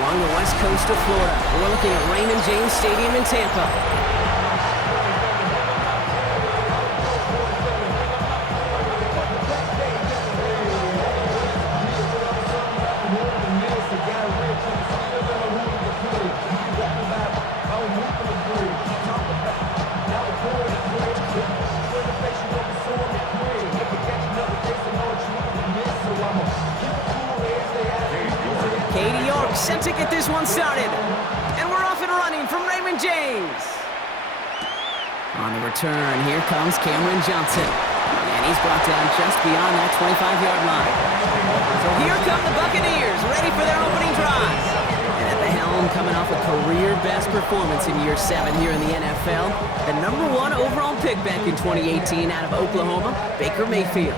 along the west coast of Florida. We're looking at Raymond James Stadium in Tampa. Set to get this one started. And we're off and running from Raymond James. On the return, here comes Cameron Johnson. And he's brought down just beyond that 25-yard line. So here come the Buccaneers, ready for their opening drive. And at the helm, coming off a career-best performance in year 7 here in the NFL, the #1 overall pick back in 2018 out of Oklahoma, Baker Mayfield.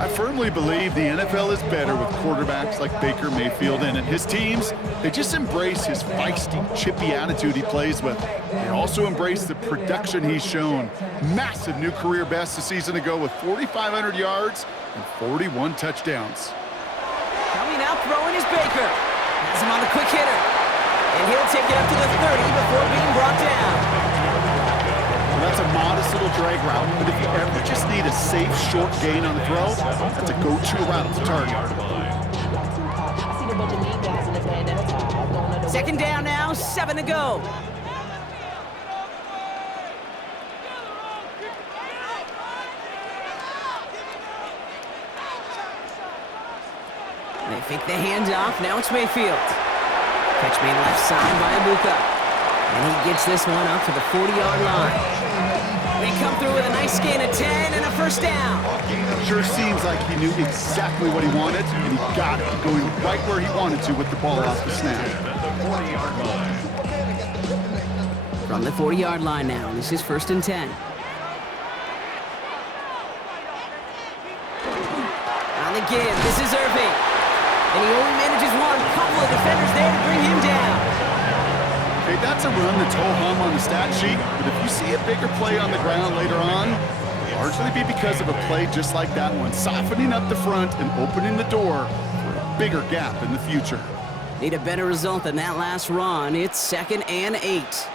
I firmly believe the NFL is better with quarterbacks like Baker Mayfield in it. His teams, they just embrace his feisty, chippy attitude he plays with. They also embrace the production he's shown. Massive new career best a season ago with 4,500 yards and 41 touchdowns. Coming out throwing is Baker. Has him on the quick hitter. And he'll take it up to the 30 before being brought down. That's a modest little drag route, but if you ever just need a safe, short gain on the throw, that's a go-to route to target. Second down now, 7 to go. They fake the handoff, now it's Mayfield. Catch made left side by Abuka. And he gets this one up to the 40-yard line. They come through with a nice gain of 10 and a first down. Sure seems like he knew exactly what he wanted, and he got it, going right where he wanted to with the ball off the snap. From the 40-yard line now, this is 1st and 10. On the give, this is Irving. And he only manages one. Couple of defenders there to bring him down. Okay, that's a run that's ho-hum on the stat sheet, but if you see a bigger play on the ground later on, it'll largely be because of a play just like that one, softening up the front and opening the door for a bigger gap in the future. Need a better result than that last run. It's 2nd and 8.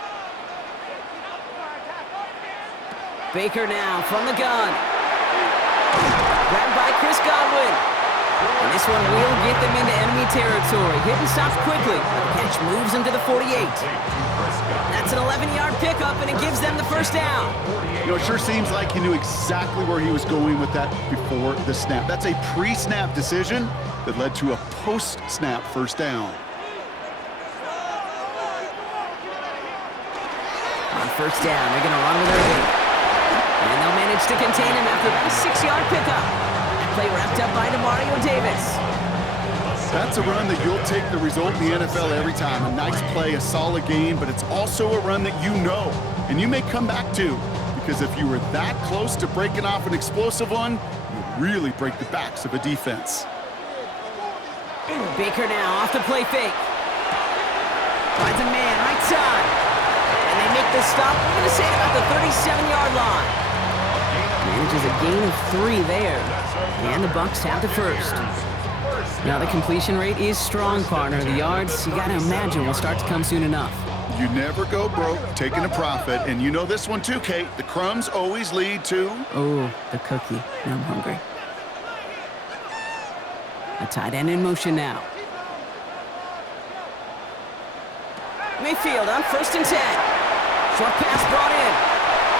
Baker now from the gun. Grabbed by Chris Godwin. And this one will get them into enemy territory. Hit and stops quickly. The catch moves him to the 48. That's an 11-yard pickup, and it gives them the first down. You know, it sure seems like he knew exactly where he was going with that before the snap. That's a pre-snap decision that led to a post-snap first down. On first down, they're going to run with Irving. And they'll manage to contain him after that 6-yard pickup. Play wrapped up by Demario Davis. That's a run that you'll take the result in the NFL every time. A nice play, a solid game, but it's also a run that you know and you may come back to, because if you were that close to breaking off an explosive one, you really break the backs of a defense. Baker now off the play fake. Finds a man right side. And they make the stop. We're going to say about the 37-yard line. Manages a gain of 3 there. And the Bucs have the first. Now the completion rate is strong, partner. The yards, you got to imagine, will start to come soon enough. You never go broke taking a profit. And you know this one too, Kate. The crumbs always lead to... Oh, the cookie. Now I'm hungry. A tight end in motion now. Mayfield on 1st and 10. Short pass brought in.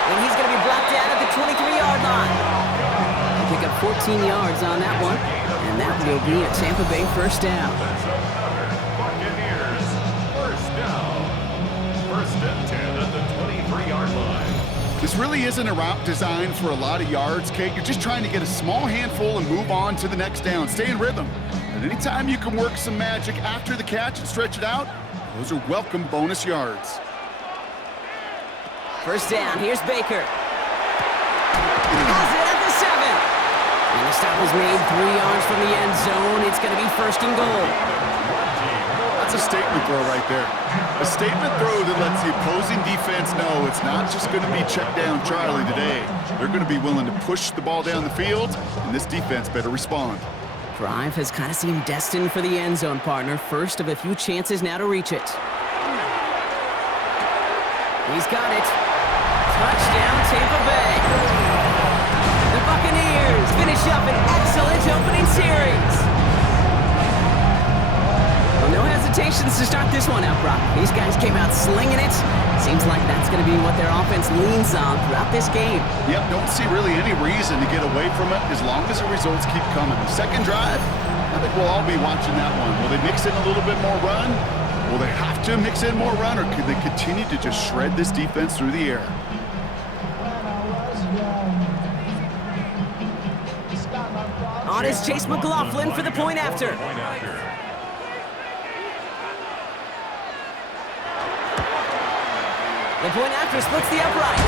And he's going to be blocked out at the 23-yard line. Pick up 14 yards on that one, and that will be a Tampa Bay first down. Buccaneers, first down. 1st and 10 at the 23-yard line. This really isn't a route designed for a lot of yards, Kate. You're just trying to get a small handful and move on to the next down. Stay in rhythm. And anytime you can work some magic after the catch and stretch it out, those are welcome bonus yards. First down, here's Baker. Has it at the 7. And the stop is made 3 yards from the end zone. It's going to be 1st and goal. That's a statement throw right there. A statement throw that lets the opposing defense know it's not just going to be check down Charlie today. They're going to be willing to push the ball down the field, and this defense better respond. Drive has kind of seemed destined for the end zone, partner. First of a few chances now to reach it. He's got it. Touchdown, Tampa Bay. The Buccaneers finish up an excellent opening series. Well, no hesitations to start this one out, Brock. These guys came out slinging it. Seems like that's going to be what their offense leans on throughout this game. Yep, don't see really any reason to get away from it as long as the results keep coming. The second drive, I think we'll all be watching that one. Will they mix in a little bit more run? Will they have to mix in more run, or could they continue to just shred this defense through the air? On is Chase McLaughlin for the point after. The point after splits the upright.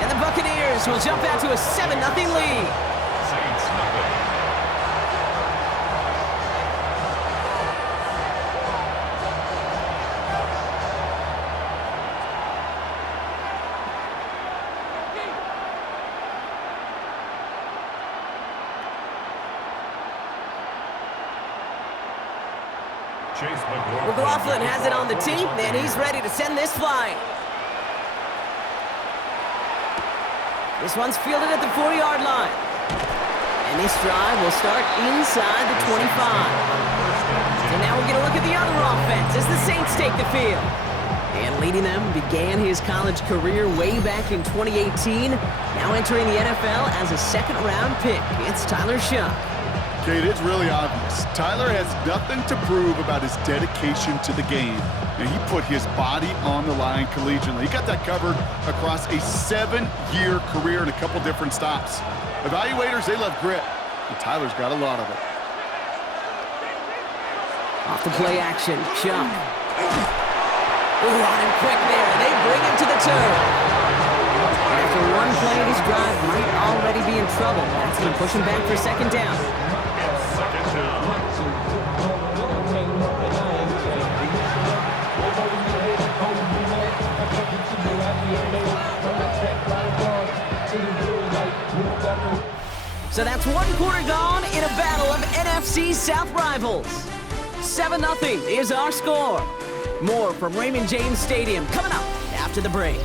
And the Buccaneers will jump out to a 7-0 lead. Saints nothing. Chase McLaughlin has it on the tee, and he's ready to send this flying. This one's fielded at the 40-yard line. And this drive will start inside the 25. So now we're going to look at the other offense as the Saints take the field. And leading them began his college career way back in 2018. Now entering the NFL as a second-round pick. It's Tyler Shough. Kate, it's really obvious. Tyler has nothing to prove about his dedication to the game. And he put his body on the line collegiately. He got that covered across a 7-year career in a couple different stops. Evaluators, they love grit, and Tyler's got a lot of it. Off the play action, Shough. Ooh, on him quick there. They bring him to the turf. After one play, this drive might already be in trouble. That's going to push him back for second down. So that's one quarter gone in a battle of NFC South rivals. 7-0 is our score. More from Raymond James Stadium coming up after the break.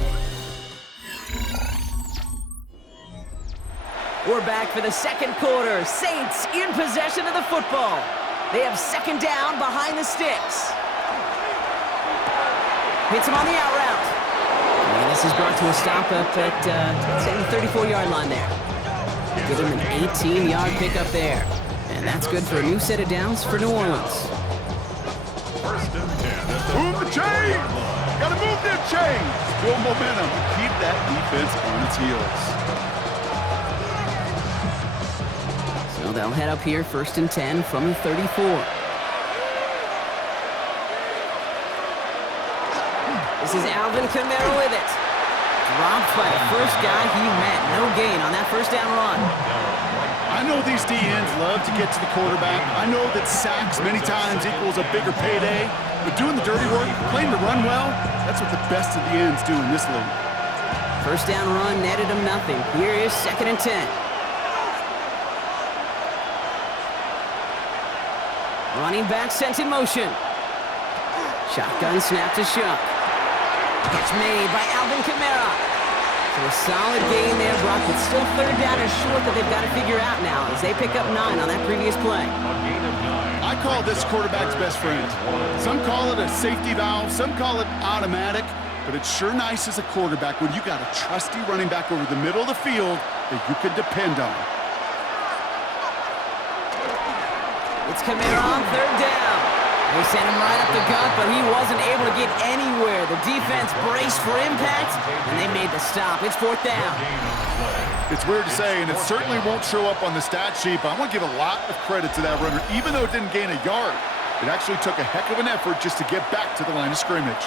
We're back for the second quarter. Saints in possession of the football. They have second down behind the sticks. Hits him on the out route. And this is brought to a stop up at, say, the 34-yard line there. Give him an 18-yard pickup there. And that's good for a new set of downs for New Orleans. Move the chain! Gotta move that chain! Build momentum. Keep that defense on its heels. So they'll head up here, 1st and 10 from the 34. This is Alvin Kamara with it. Dropped by the first guy he met. No gain on that first down run. I know these DNs love to get to the quarterback. I know that sacks many times equals a bigger payday. But doing the dirty work, playing to run well, that's what the best of the ends do in this league. First down run netted him nothing. Here is 2nd and 10. Running back sent in motion. Shotgun snap to Shough. Catch made by Alvin Kamara. So a solid gain there, Brock, but still 3rd down and short that they've got to figure out now as they pick up 9 on that previous play. I call this quarterback's best friend. Some call it a safety valve, some call it automatic, but it's sure nice as a quarterback when you got a trusty running back over the middle of the field that you can depend on. It's Kamara on 3rd down. They sent him right up the gut, but he wasn't able to get anywhere. The defense braced for impact, and they made the stop. It's 4th down. It's weird to say, and it certainly won't show up on the stat sheet, but I want to give a lot of credit to that runner. Even though it didn't gain a yard, it actually took a heck of an effort just to get back to the line of scrimmage.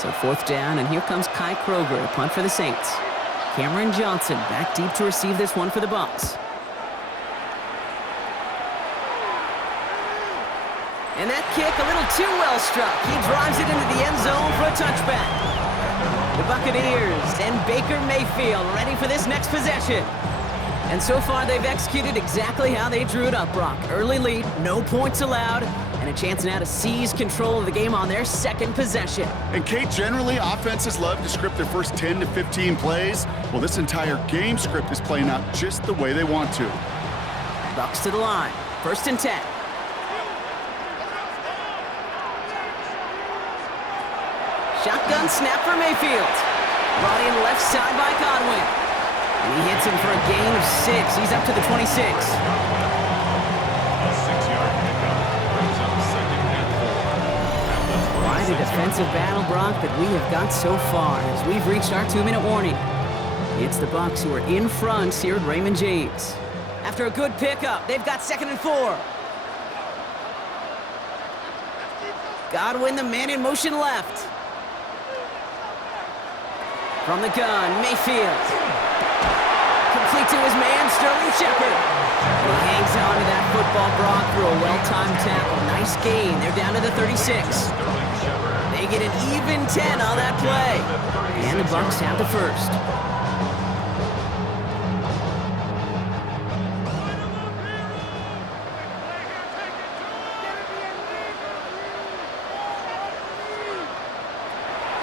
So 4th down, and here comes Kai Kroger, a punt for the Saints. Cameron Johnson back deep to receive this one for the Bucs. And that kick a little too well struck. He drives it into the end zone for a touchback. The Buccaneers and Baker Mayfield ready for this next possession. And so far, they've executed exactly how they drew it up, Brock. Early lead, no points allowed, and a chance now to seize control of the game on their second possession. And Kate, generally, offenses love to script their first 10 to 15 plays. Well, this entire game script is playing out just the way they want to. Bucks to the line. 1st and 10. Shotgun snap for Mayfield. Brought in left side by Godwin. And he hits him for a gain of 6. He's up to the 26. A 6-yard pickup brings up 2nd and 4. Quite a defensive battle, Brock, that we have got so far as we've reached our 2-minute warning. It's the Bucks who are in front here at Raymond James. After a good pickup, they've got 2nd and 4. Godwin, the man in motion left. From the gun, Mayfield. Complete to his man, Sterling Shepard. He hangs on to that football, Brock, through a well-timed tackle. Nice gain. They're down to the 36. They get an even 10 on that play. And the Bucks have the first.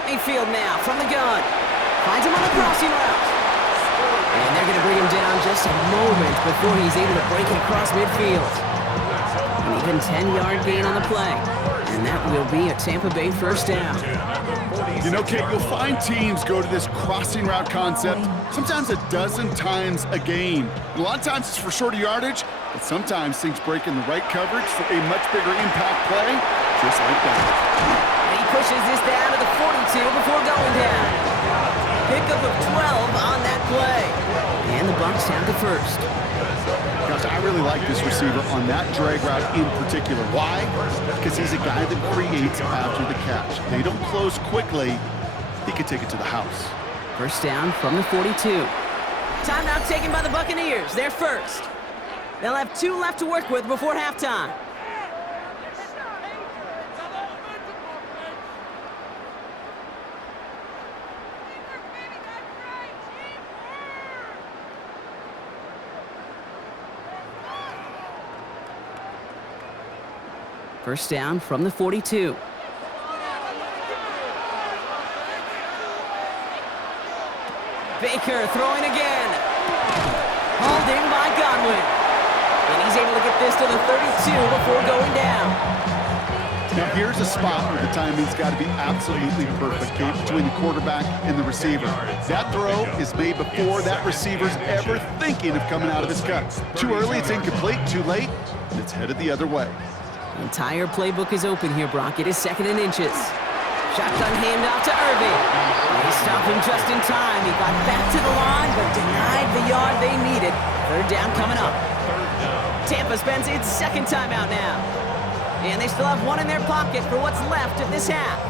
Mayfield now from the gun. Finds him on the crossing route. And they're going to bring him down just a moment before he's able to break it across midfield. An even 10-yard gain on the play. And that will be a Tampa Bay first down. You know, Kate, you'll find teams go to this crossing route concept sometimes a dozen times a game. A lot of times it's for shorter yardage, but sometimes things break in the right coverage for a much bigger impact play, just like that. Pushes this down to the 42 before going down. Pickup of 12 on that play. And the Bucks have the first. Gosh, I really like this receiver on that drag route in particular. Why? Because he's a guy that creates after the catch. They don't close quickly. He could take it to the house. First down from the 42. Timeout taken by the Buccaneers. They're first. They'll have 2 left to work with before halftime. First down from the 42. Baker throwing again. Hauled in by Godwin. And he's able to get this to the 32 before going down. Now here's a spot where the timing's got to be absolutely perfect, Kate, between the quarterback and the receiver. That throw is made before that receiver's ever thinking of coming out of his cut. Too early, it's incomplete. Too late, and it's headed the other way. The entire playbook is open here, Brock. It is 2nd and inches. Shotgun handoff to Irving. They stopped him just in time. He got back to the line, but denied the yard they needed. 3rd down coming up. Tampa spends its 2nd timeout now. And they still have 1 in their pocket for what's left of this half.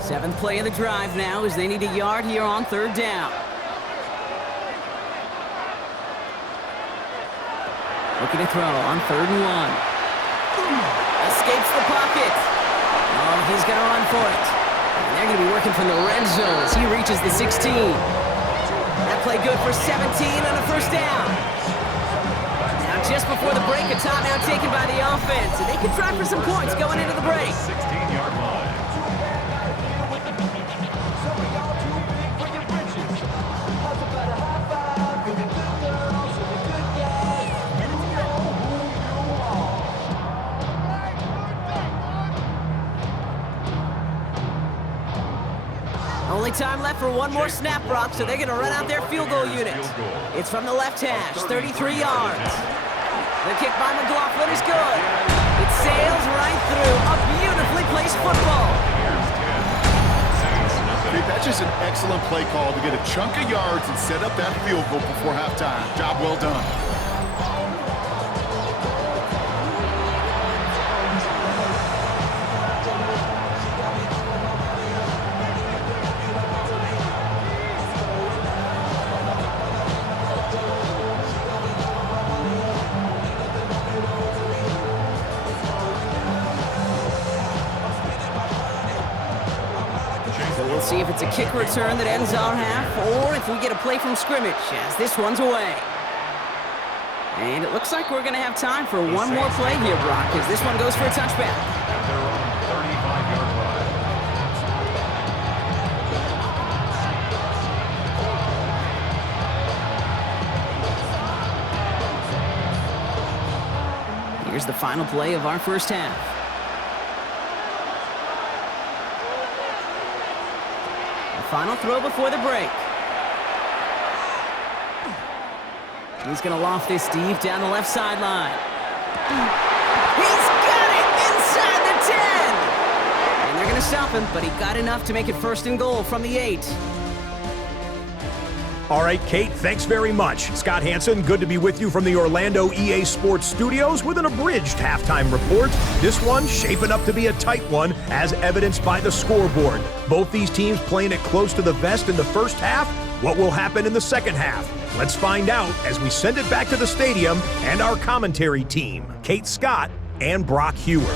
Seventh play of the drive now as they need a yard here on 3rd down. Looking to throw on 3rd and 1. Escapes the pocket. Oh, he's going to run for it. And they're going to be working from the red zone as he reaches the 16. That play good for 17 and a first down. Now just before the break, a timeout taken by the offense. And they can try for some points going into the break. 16-yard line. Only time left for one more snap, Brock, so they're going to run out their field goal unit. It's from the left hash, 33 yards. The kick by McLaughlin is good. It sails right through a beautifully placed football. Okay, that's just an excellent play call to get a chunk of yards and set up that field goal before halftime. Job well done. it's a kick return that ends our half, or if we get a play from scrimmage, as this one's away. And it looks like we're going to have time for one more play here, Brock, as this one goes for a touchback. At their own 35-yard line. Here's the final play of our first half. The final throw before the break. He's going to loft this deep down the left sideline. He's got it inside the 10! And they're going to stop him, but he got enough to make it 1st and goal from the 8. All right, Kate, thanks very much. Scott Hansen, good to be with you from the Orlando EA Sports Studios with an abridged halftime report. This one shaping up to be a tight one, as evidenced by the scoreboard. Both these teams playing it close to the vest in the first half. What will happen in the second half? Let's find out as we send it back to the stadium and our commentary team, Kate Scott and Brock Hewer.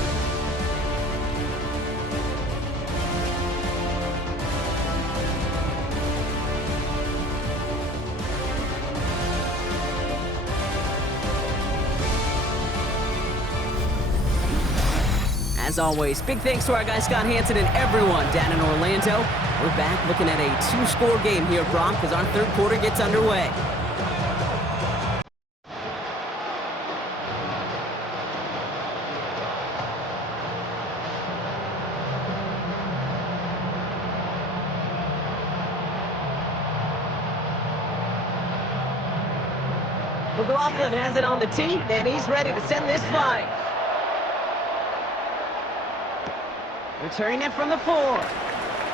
As always, big thanks to our guy Scott Hansen and everyone down in Orlando. We're back looking at a 2-score game here, Brock, as our third quarter gets underway. McLaughlin has it on the tee, and he's ready to send this flying. Returning it from the 4.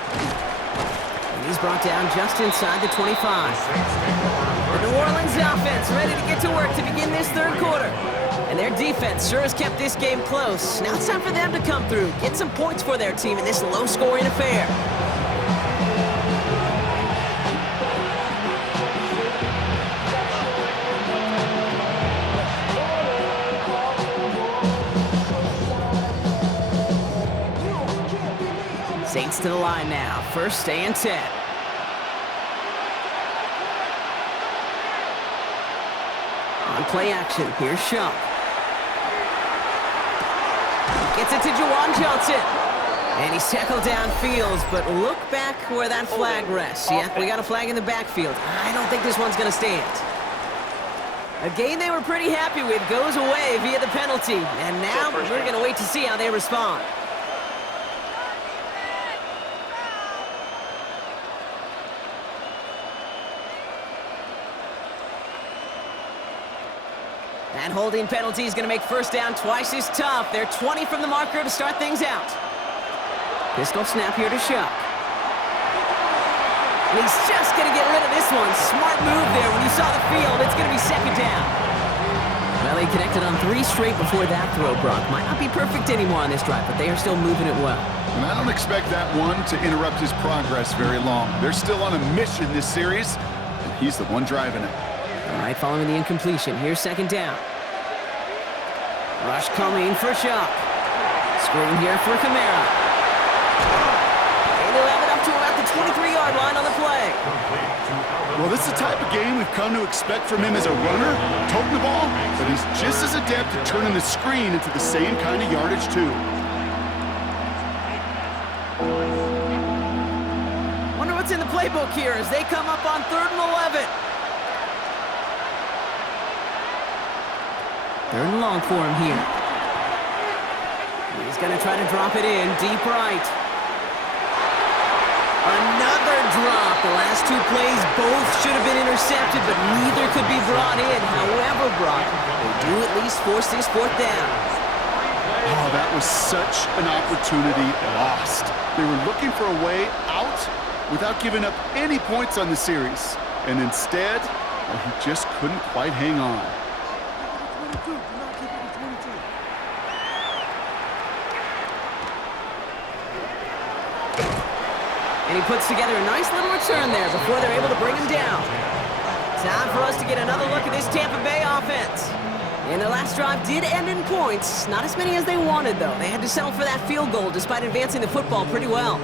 And he's brought down just inside the 25. The New Orleans offense ready to get to work to begin this third quarter. And their defense sure has kept this game close. Now it's time for them to come through, get some points for their team in this low-scoring affair. Saints to the line now. 1st and 10. On play action, here's Shump. Gets it to Juwan Johnson. And he's tackled downfield, but look back where that flag rests. Yeah, we got a flag in the backfield. I don't think this one's going to stand. A game they were pretty happy with goes away via the penalty. And now we're going to wait to see how they respond. That holding penalty is going to make 1st down twice as tough. They're 20 from the marker to start things out. Pistol snap here to Shump. And he's just going to get rid of this one. Smart move there when you saw the field. It's going to be 2nd down. Well, he connected on 3 straight before that throw, Brock. Might not be perfect anymore on this drive, but they are still moving it well. And I don't expect that one to interrupt his progress very long. They're still on a mission this series, and he's the one driving it. All right, following the incompletion, here's 2nd down. Rush coming for Shump. Screen here for Kamara. And he'll have it up to about the 23-yard line on the play. Well, this is the type of game we've come to expect from him as a runner, toting the ball, but he's just as adept at turning the screen into the same kind of yardage, too. Wonder what's in the playbook here as they come up on 3rd and 11. 3rd and long for him here. He's going to try to drop it in deep right. Another drop. The last 2 plays both should have been intercepted, but neither could be brought in. However, Brock, they do at least force this 4th down. Oh, that was such an opportunity lost. They were looking for a way out without giving up any points on the series. And instead, well, he just couldn't quite hang on. And he puts together a nice little return there before they're able to bring him down. Time for us to get another look at this Tampa Bay offense. And their last drive did end in points. Not as many as they wanted, though. They had to settle for that field goal despite advancing the football pretty well.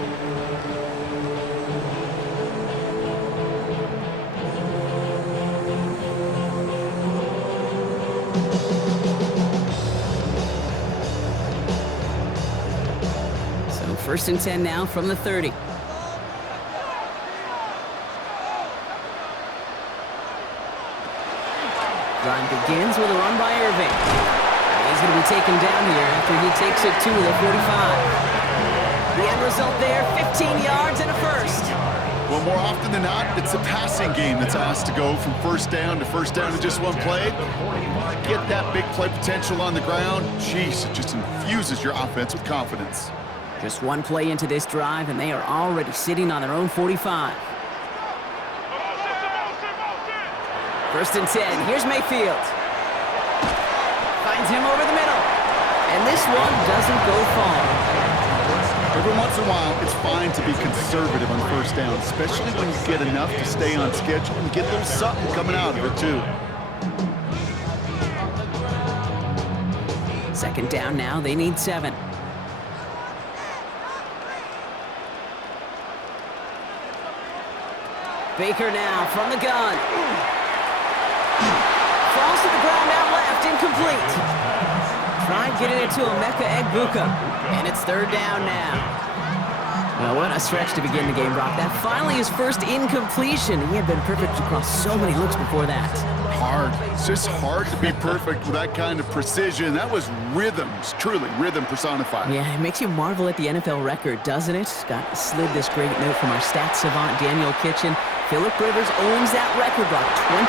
First and 10 now from the 30. Drive begins with a run by Irving. He's going to be taken down here after he takes it to the 45. The end result there, 15 yards and a first. Well, more often than not, it's a passing game that's asked to go from first down in just one play. Get that big play potential on the ground. Jeez, it just infuses your offense with confidence. Just one play into this drive, and they are already sitting on their own 45. First and 10, here's Mayfield. Finds him over the middle. And this one doesn't go far. Every once in a while, it's fine to be conservative on first down, especially when you get enough to stay on schedule and get a little something coming out of it, too. Second down now, they need 7. Baker now from the gun. Falls to the ground out left, incomplete. Try getting it to Emeka Egbuka, and it's third down now. Well, what a stretch to begin the game, Brock. That finally his first incompletion. He had been perfect across so many looks before that. Hard. It's just hard to be perfect with that kind of precision. That was rhythms, truly rhythm personified. Yeah, it makes you marvel at the NFL record, doesn't it? Scott slid this great note from our stats savant, Daniel Kitchen. Phillip Rivers owns that record, Brock. 20.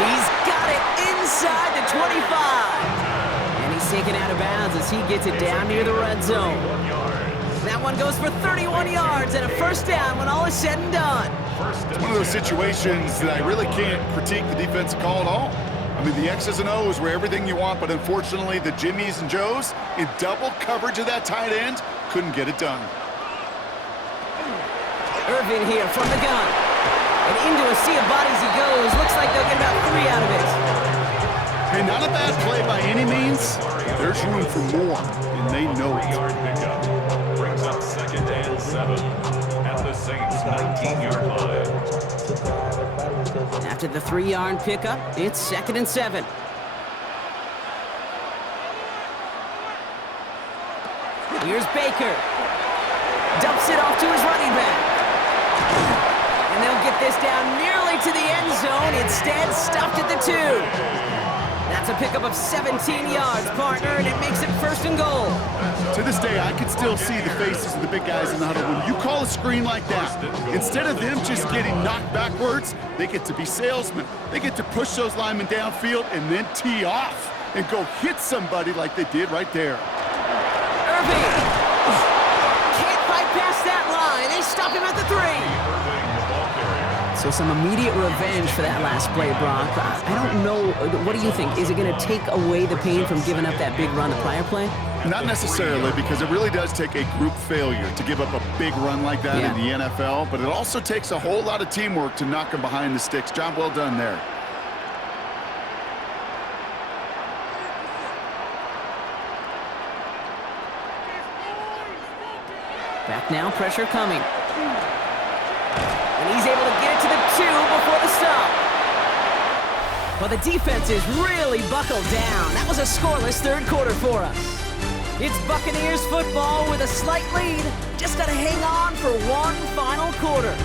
He's got it inside the 25. And he's taken out of bounds as he gets it down near the red zone. That one goes for 31 yards and a first down when all is said and done. It's one of those situations that I really can't critique the defensive call at all. I mean, the X's and O's were everything you want, but unfortunately, the Jimmies and Joes, in double coverage of that tight end, couldn't get it done. Irving here from the gun. And into a sea of bodies he goes. Looks like they'll get about 3 out of it. Hey, not a bad play by any means. There's room for more, and they know it. Brings up second and 7 at the Saints' 19-yard line. After the 3-yard pickup, it's second and 7. Here's Baker. Dumps it off to his running back. And they'll get this down nearly to the end zone. Instead, stopped at the 2. That's a pickup of 17 yards, partner, and it makes it first and goal. To this day, I can still see the faces of the big guys in the huddle. When you call a screen like that, instead of them just getting knocked backwards, they get to be salesmen. They get to push those linemen downfield and then tee off and go hit somebody like they did right there. Irving can't fight past that line. They stop him at the 3. So some immediate revenge for that last play, Brock. I don't know. What do you think? Is it going to take away the pain from giving up that big run the prior play? Not necessarily, because it really does take a group failure to give up a big run like that in the NFL, but it also takes a whole lot of teamwork to knock them behind the sticks. Job well done there. Back now, pressure coming. And he's able to get it to the 2 before the stop. Well, the defense is really buckled down. That was a scoreless third quarter for us. It's Buccaneers football with a slight lead. Just got to hang on for one final quarter.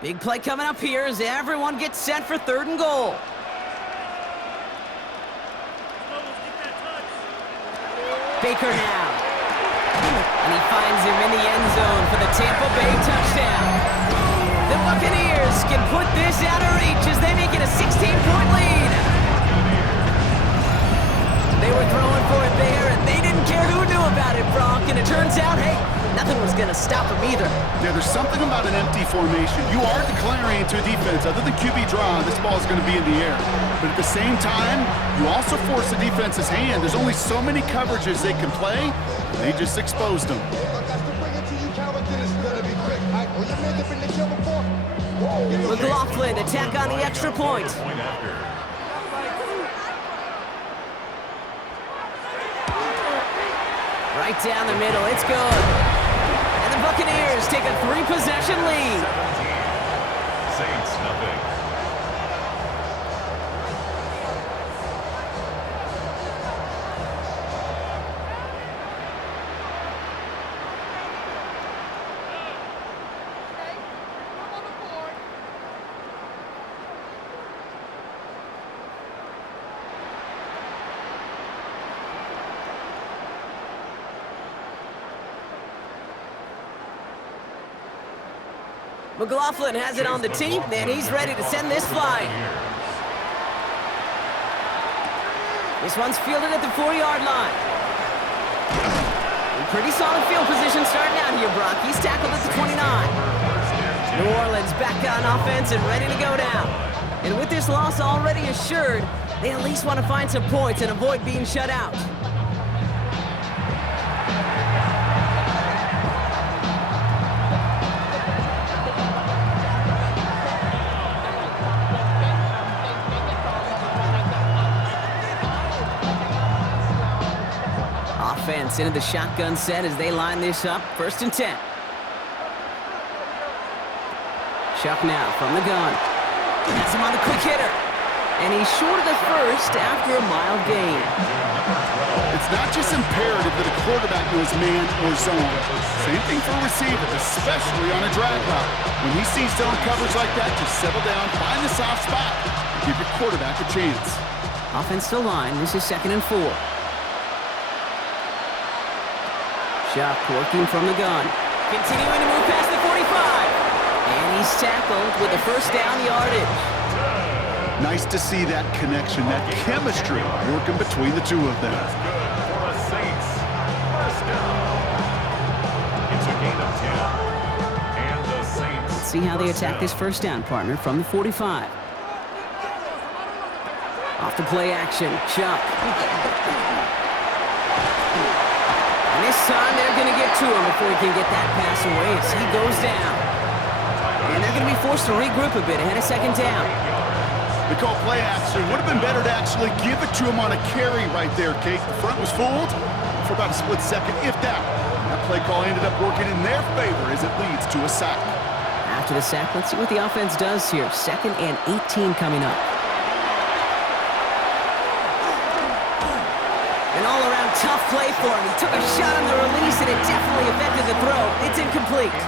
Big play coming up here as everyone gets set for third and goal. Baker now. And he finds him in the end zone for the Tampa Bay touchdown. The Buccaneers can put this out of reach as they make it a 16-point lead. They were throwing for it there, and they didn't care who knew about it, Brock. And it turns out, hey, nothing was going to stop him either. Yeah, there's something about an empty formation. You are declaring to a defense, other than QB draw, this ball is going to be in the air. But at the same time, you also force the defense's hand. There's only so many coverages they can play, and they just exposed them. McLaughlin attack on the extra point. Right down the middle, it's good. And the Buccaneers take a 3-possession lead. Saints nothing. McLaughlin has it on the tee, and he's ready to send this flying. This one's fielded at the 4-yard line. In pretty solid field position starting out here, Brock. He's tackled at the 29. New Orleans back on offense and ready to go down. And with this loss already assured, they at least want to find some points and avoid being shut out. Offense into the shotgun set as they line this up. 1st and 10. Chuck now from the gun. Has him on the quick hitter. And he's short of the first after a mild gain. It's not just imperative that a quarterback knows man or zone. Same thing for a receiver, especially on a drag route. When he sees zone coverage like that, just settle down, find the soft spot, and give your quarterback a chance. Offensive line, this is 2nd and 4. Chuck working from the gun. Continuing to move past the 45. And he's tackled with the 1st down yardage. Nice to see that connection, that chemistry working between the two of them. That's good for the Saints. 1st down. It's a gain of 10. And the Saints. Let's see how they attack this 1st down, partner, from the 45. Off the play action, Chuck. And this time they're going to get to him before he can get that pass away as he goes down. And they're going to be forced to regroup a bit ahead of 2nd down. They call play action. Would have been better to actually give it to him on a carry right there, Kate. The front was fooled for about a split second, if that. That play call ended up working in their favor as it leads to a sack. After the sack, let's see what the offense does here. 2nd and 18 coming up. An all-around tough play for him. He took a shot on the release, and it definitely affected the throw. It's incomplete.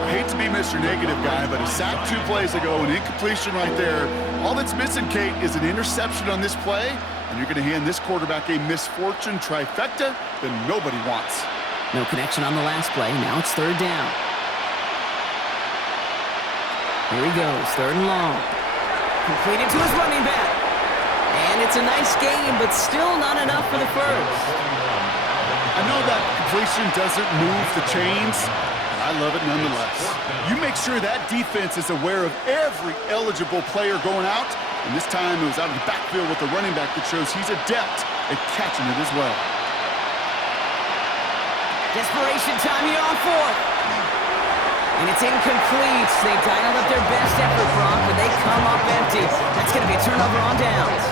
I hate to be Mr. Negative guy, but a sack 2 plays ago, an incompletion right there. All that's missing, Kate, is an interception on this play, and you're going to hand this quarterback a misfortune trifecta that nobody wants. No connection on the last play. Now it's 3rd down. Here he goes, 3rd and long. Completed to his running back. And it's a nice game, but still not enough for the 1st. I know that completion doesn't move the chains. I love it nonetheless. You make sure that defense is aware of every eligible player going out, and this time it was out of the backfield with the running back that shows he's adept at catching it as well. Desperation time here on 4th. And it's incomplete. They dialed up their best effort, Brock, but they come up empty. That's going to be a turnover on downs.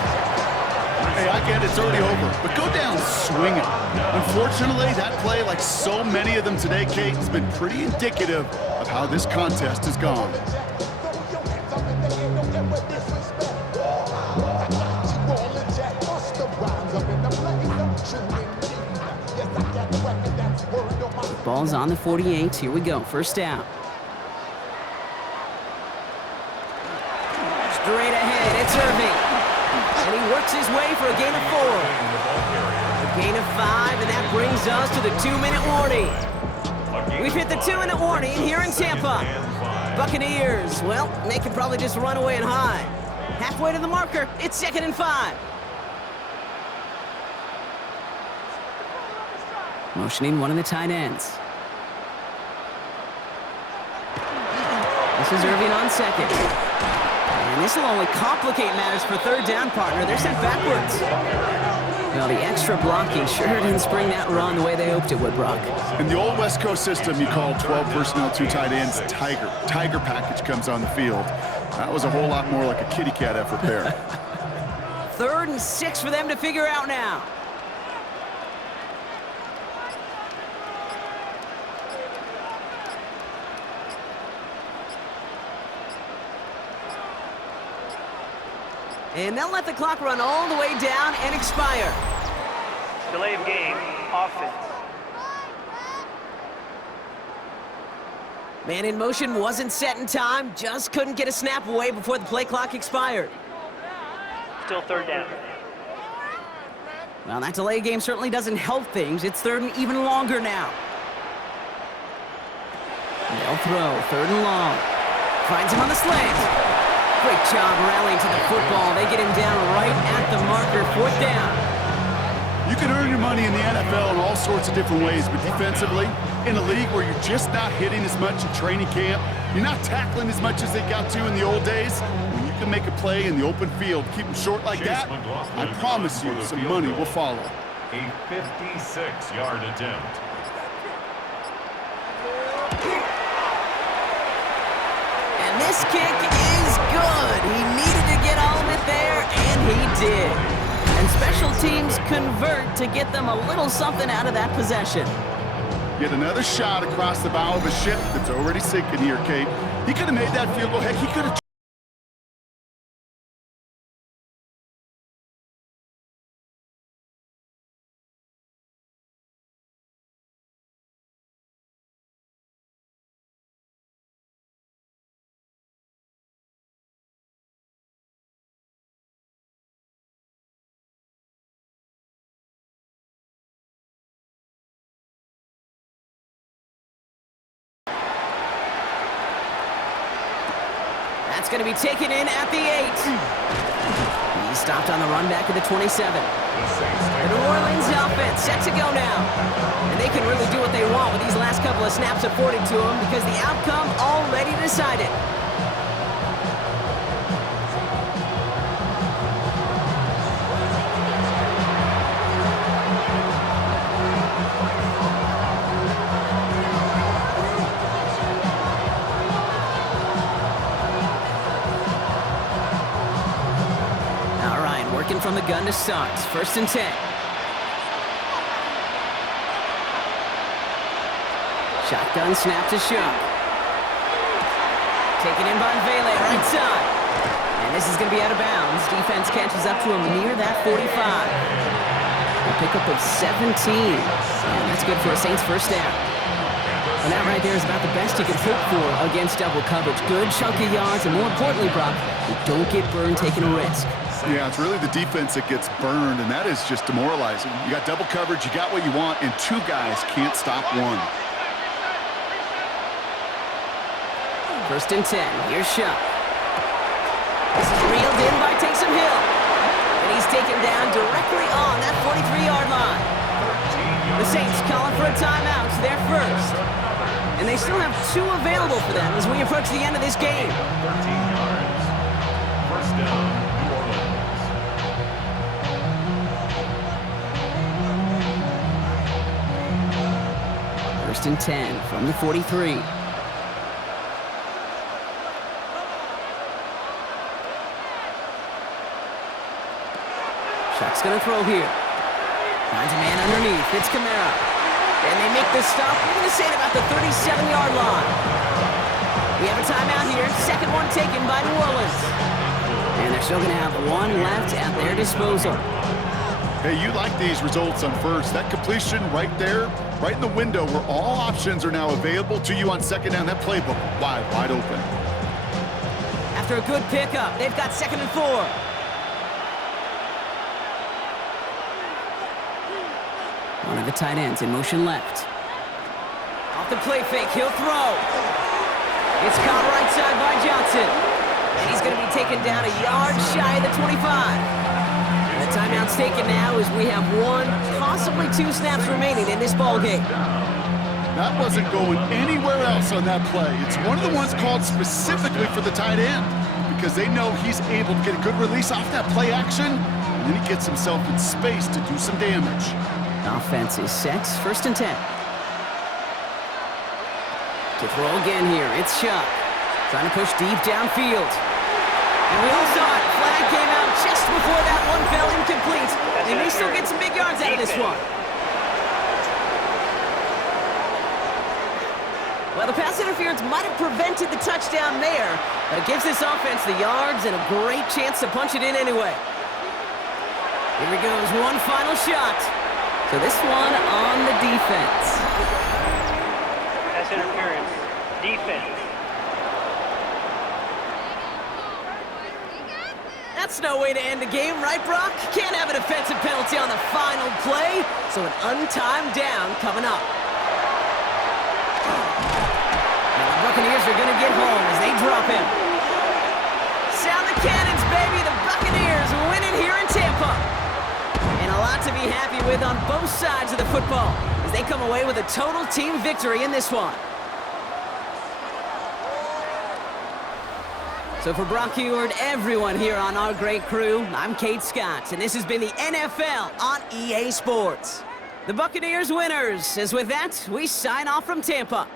Hey, I get it's already over, but go down swinging. Unfortunately, that play, like so many of them today, Kate, has been pretty indicative of how this contest has gone. Ball's on the 48. Here we go. 1st down. Straight ahead. It's Irving. And he works his way for a gain of 4. A gain of 5, and that brings us to the 2-minute warning. We've hit the 2-minute warning here in Tampa. Buccaneers, well, they can probably just run away and hide. Halfway to the marker, it's 2nd and 5. Motioning one of the tight ends. This is Irving on second. And this will only complicate matters for third down, partner. They're sent backwards. Well, the extra blocking sure didn't spring that run the way they hoped it would, Brock. In the old West Coast system, you call 12 personnel, 2 tight ends, Tiger. Tiger package comes on the field. That was a whole lot more like a kitty cat effort there. 3rd and 6 for them to figure out now. And they'll let the clock run all the way down and expire. Delay of game, offense. Man in motion wasn't set in time, just couldn't get a snap away before the play clock expired. Still 3rd down. Well, that delay game certainly doesn't help things. It's 3rd and even longer now. They'll throw, 3rd and long. Finds him on the slant. Great job rallying to the football. They get him down right at the marker, 4th down. You can earn your money in the NFL in all sorts of different ways, but defensively, in a league where you're just not hitting as much in training camp, you're not tackling as much as they got to in the old days, when you can make a play in the open field, keep them short like that, I promise you some money will follow. A 56-yard attempt. And this kick is good. He needed to get all of it there, and he did. And special teams convert to get them a little something out of that possession. Yet another shot across the bow of a ship that's already sinking here, Kate. He could have made that field goal. Heck, he could have... That's going to be taken in at the 8. He stopped on the run back at the 27. The New Orleans offense set to go now. And they can really do what they want with these last couple of snaps afforded to them because the outcome already decided. From the gun to start. 1st and 10. Shotgun snap to Shook. Taken in by Vele, right side. And this is going to be out of bounds. Defense catches up to him near that 45. A pickup of 17. And that's good for a Saints 1st down. And that right there is about the best you can hope for against double coverage. Good chunky yards, and more importantly, Brock, you don't get burned taking a risk. Yeah, it's really the defense that gets burned, and that is just demoralizing. You got double coverage, you got what you want, and 2 guys can't stop one. 1st and 10. Here's Shook. This is reeled in by Taysom Hill. And he's taken down directly on that 43-yard line. The Saints calling for a timeout. It's their 1st. And they still have 2 available for them as we approach the end of this game. 13 yards. 1st down. 1st and 10 from the 43. Shock's gonna throw here. Finds a man underneath. It's Kamara. And they make the stop. We're gonna say it about the 37-yard line. We have a timeout here. 2nd one taken by New Orleans. And they're still gonna have 1 left at their disposal. Hey, you like these results on 1st. That completion right there, right in the window where all options are now available to you on 2nd down. That playbook wide open. After a good pickup, they've got 2nd and 4. One of the tight ends in motion left. Off the play fake, he'll throw. It's caught right side by Johnson. And he's going to be taken down a yard shy of the 25. The timeout's taken now as we have 1, possibly 2 snaps remaining in this ball game. That wasn't going anywhere else on that play. It's one of the ones called specifically for the tight end because they know he's able to get a good release off that play action, and then he gets himself in space to do some damage. Offense is set, 1st and 10. To throw again here, it's Chuck. Trying to push deep downfield. And we all saw it. Flag came out just before that one fell incomplete. They may still get some big yards out of this one. Well, the pass interference might have prevented the touchdown there, but it gives this offense the yards and a great chance to punch it in anyway. Here he goes, one final shot. So this one on the defense. Pass interference. Defense. That's no way to end the game, right, Brock? Can't have a defensive penalty on the final play, so an untimed down coming up. Now the Buccaneers are going to get home as they drop him. Sound the cannons, baby! The Buccaneers win it here in Tampa. And a lot to be happy with on both sides of the football as they come away with a total team victory in this one. So for Brock Heward, everyone here on our great crew, I'm Kate Scott, and this has been the NFL on EA Sports. The Buccaneers winners, as with that, we sign off from Tampa.